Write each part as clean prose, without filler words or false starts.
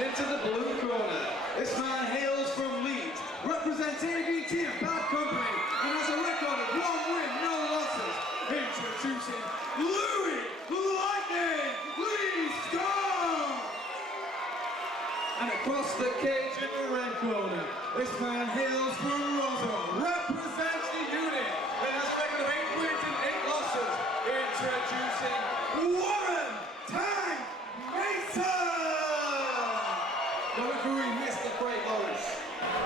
into the blue corner. This man hails from Leeds, represents ABT of Bad Company, and has a record of 1 win, no losses. Introducing Louis Lightning Lee Scott! And across the cage in the red corner, this man hails from Roswell, represents the unit, and has a record of 8 wins and 8 losses. Introducing Warren Tank Mason!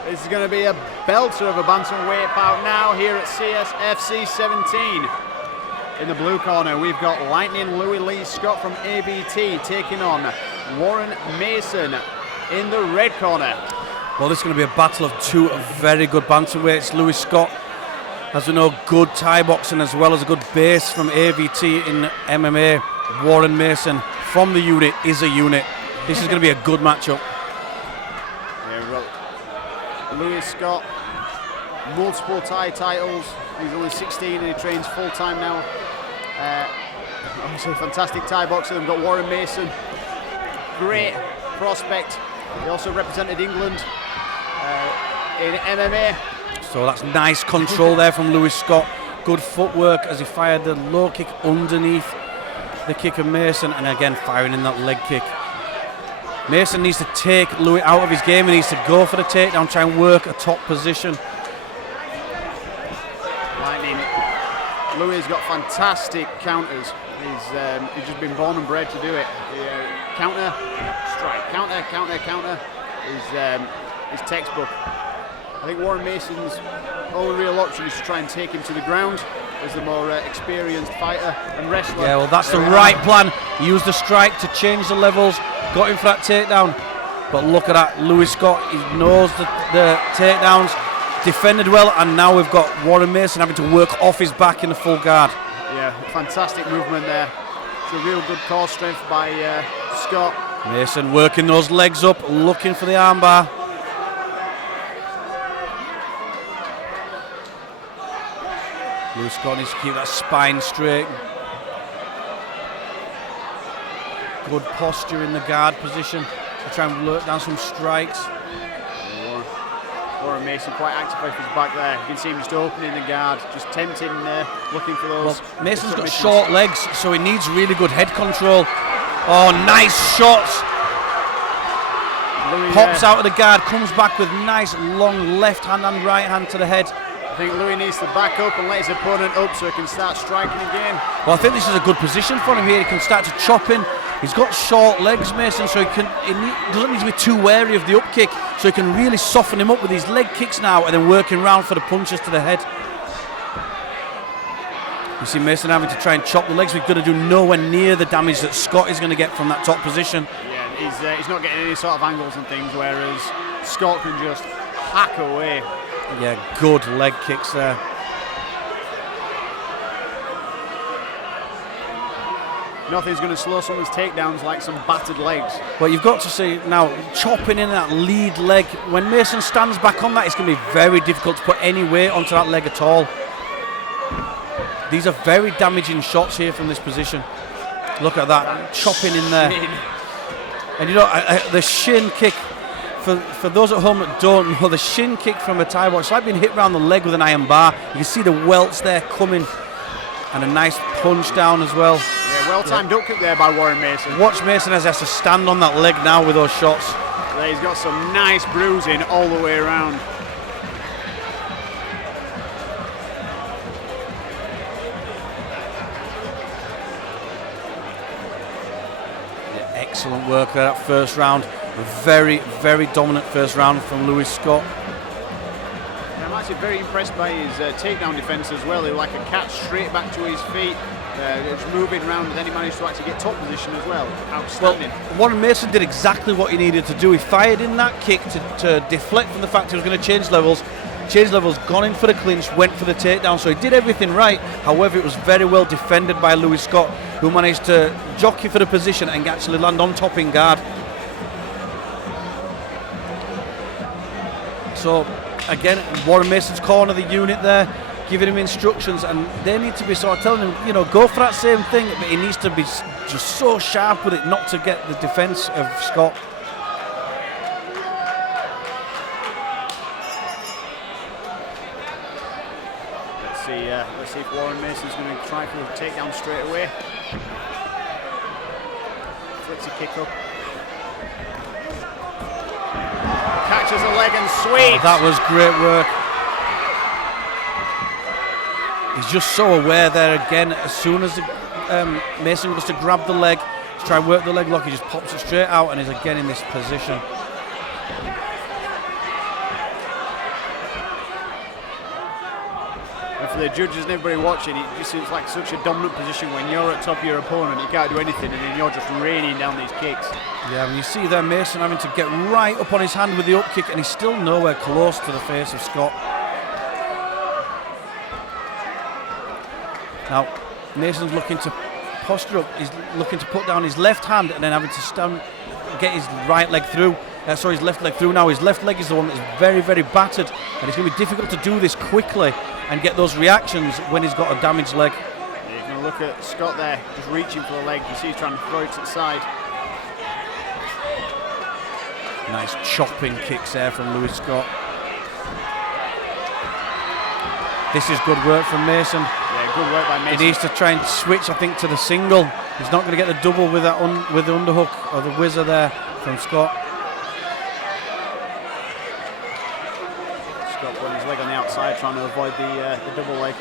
This is going to be a belter of a bantamweight bout now here at CSFC 17. In the blue corner, we've got Lightning Louis Lee Scott from ABT taking on Warren Mason in the red corner. Well, this is going to be a battle of two very good bantamweights. Louis Scott, as we know, good Thai boxing as well as a good base from ABT in MMA. Warren Mason from the unit is a unit. This is going to be a good matchup. Louis Scott, multiple Thai titles. He's only 16 and he trains full time now. Obviously, fantastic Thai boxer. We've got Warren Mason, great prospect. He also represented England in MMA. So that's nice control there from Louis Scott. Good footwork as he fired the low kick underneath the kick of Mason, and again firing in that leg kick. Mason needs to take Louis out of his game. He needs to go for the takedown, try and work a top position. Lightning. Louis has got fantastic counters. He's just been born and bred to do it. Counter, strike, counter, counter, counter is textbook. I think Warren Mason's only real option is to try and take him to the ground as the more experienced fighter and wrestler. Yeah, well, that's the right plan. He used the strike to change the levels, got him for that takedown. But look at that, Louis Scott, he knows the takedowns, defended well, and now we've got Warren Mason having to work off his back in the full guard. Yeah, fantastic movement there. It's a real good core strength by Scott. Mason working those legs up, looking for the armbar. Louis Scott needs to keep that spine straight. Good posture in the guard position to try and lurk down some strikes. Warren Mason quite active off his back there. You can see him just opening the guard, just tempting, looking for those. Well, Mason's got short legs, so he needs really good head control. Oh, nice shots. Louis pops out of the guard, comes back with nice long left hand and right hand to the head. I think Louis needs to back up and let his opponent up so he can start striking again. Well, I think this is a good position for him here. He can start to chop in. He's got short legs, Mason, so he doesn't need to be too wary of the up kick, so he can really soften him up with these leg kicks now and then working round for the punches to the head. You see Mason having to try and chop the legs. We're going to do nowhere near the damage that Scott is going to get from that top position. Yeah, he's not getting any sort of angles and things, whereas Scott can just hack away. Yeah, good leg kicks there. Nothing's going to slow someone's takedowns like some battered legs. Well, you've got to see now, chopping in that lead leg. When Mason stands back on that, it's going to be very difficult to put any weight onto that leg at all. These are very damaging shots here from this position. Look at that, chopping in there. And you know, the shin kick, for those at home that don't know, the shin kick from a Thai boxer, it's like being hit around the leg with an iron bar. You can see the welts there coming, and a nice punch down as well. Yeah, well-timed up kick there by Warren Mason. Watch Mason as he has to stand on that leg now with those shots. Yeah, he's got some nice bruising all the way around. Yeah, excellent work there, that first round. A very, very dominant first round from Louis Scott. I'm actually very impressed by his takedown defense as well. He like a cat straight back to his feet. Just moving around, and then he managed to actually get top position as well. Outstanding. Well, Warren Mason did exactly what he needed to do. He fired in that kick to deflect from the fact he was going to change levels. Changed levels, gone in for the clinch, went for the takedown. So he did everything right. However, it was very well defended by Louis Scott, who managed to jockey for the position and actually land on top in guard. So again, Warren Mason's corner the unit there, giving him instructions, and they need to be sort of telling him, you know, go for that same thing, but he needs to be just so sharp with it not to get the defence of Scott. see if Warren Mason's going to try for the takedown straight away. Flicks a kick up. Catches a leg and sweeps. That was great work. He's just so aware there again. As soon as Mason goes to grab the leg, to try and work the leg lock, he just pops it straight out and is again in this position. And for the judges and everybody watching, it just seems like such a dominant position when you're at top of your opponent. You can't do anything, and then you're just raining down these kicks. Yeah, when you see there Mason having to get right up on his hand with the up kick, and he's still nowhere close to the face of Scott. Now, Mason's looking to posture up. He's looking to put down his left hand and then having to stand, get his right leg through. His left leg through now. His left leg is the one that's very, very battered, and it's going to be difficult to do this quickly and get those reactions when he's got a damaged leg. Yeah, you're going to look at Scott there, just reaching for the leg. You see he's trying to throw it to the side. Nice chopping kicks there from Louis Scott. This is good work from Mason. Yeah, good work by Mason. He needs to try and switch, I think, to the single. He's not going to get the double with that with the underhook or the whizzer there from Scott. Scott putting his leg on the outside, trying to avoid the double leg.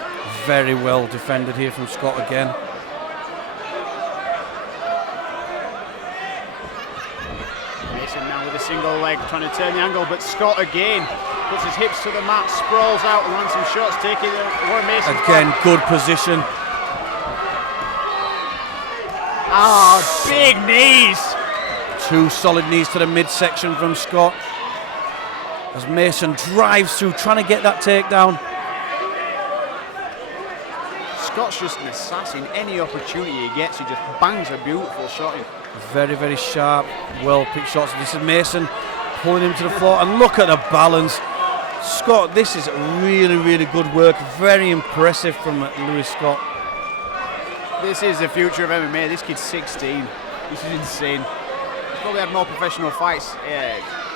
Very well defended here from Scott again. Mason now with a single leg, trying to turn the angle, but Scott again puts his hips to the mat, sprawls out and lands some shots, taking Warren Mason. Again, good position. Ah, big knees. Two solid knees to the midsection from Scott. As Mason drives through, trying to get that takedown. Scott's just an assassin. Any opportunity he gets, he just bangs a beautiful shot in. Very, very sharp, well-picked shots. This is Mason pulling him to the floor, and look at the balance. Scott, this is really, really good work. Very impressive from Louis Scott. This is the future of MMA. This kid's 16. This is insane. He's probably had more professional fights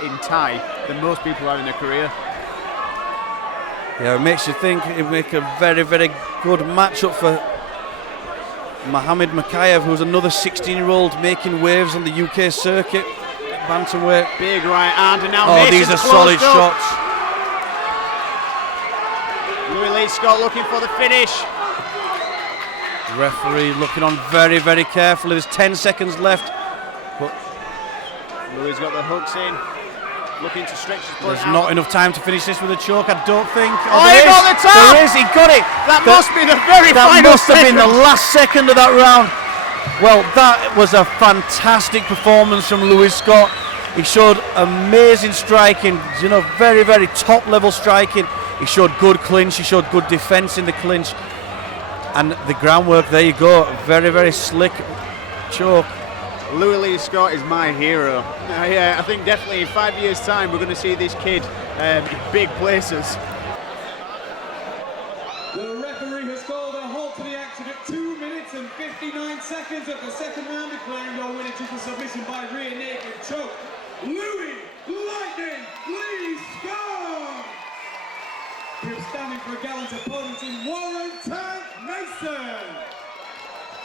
in Thai than most people have in their career. Yeah, it makes you think it would make a very, very good matchup for Mohamed Makayev, who's another 16-year-old making waves on the UK circuit. Bantamweight. Big right hand, and now oh, Mason's these are solid closed up. shots. Louis Scott looking for the finish. Referee looking on very, very carefully. There's 10 seconds left. But Louis got the hooks in, looking to stretch his body there's out. not enough time to finish this with a choke, I don't think. Oh, he there got is. the top! There is, he got it. That must be the very That final must have been the second. last second of that round. Well, that was a fantastic performance from Louis Scott. He showed amazing striking, you know, very, very top level striking. He showed good clinch, he showed good defense in the clinch. And the groundwork, there you go, very, very slick choke. Louis Scott is my hero. I think definitely in 5 years' time we're going to see this kid in big places. The referee has called a halt to the action at 2 minutes and 59 seconds of the second round, declaring your winner due to submission by rear naked choke, Louis Lightning Lee Scott! He was standing for a gallant opponent in Warren Tank Mason!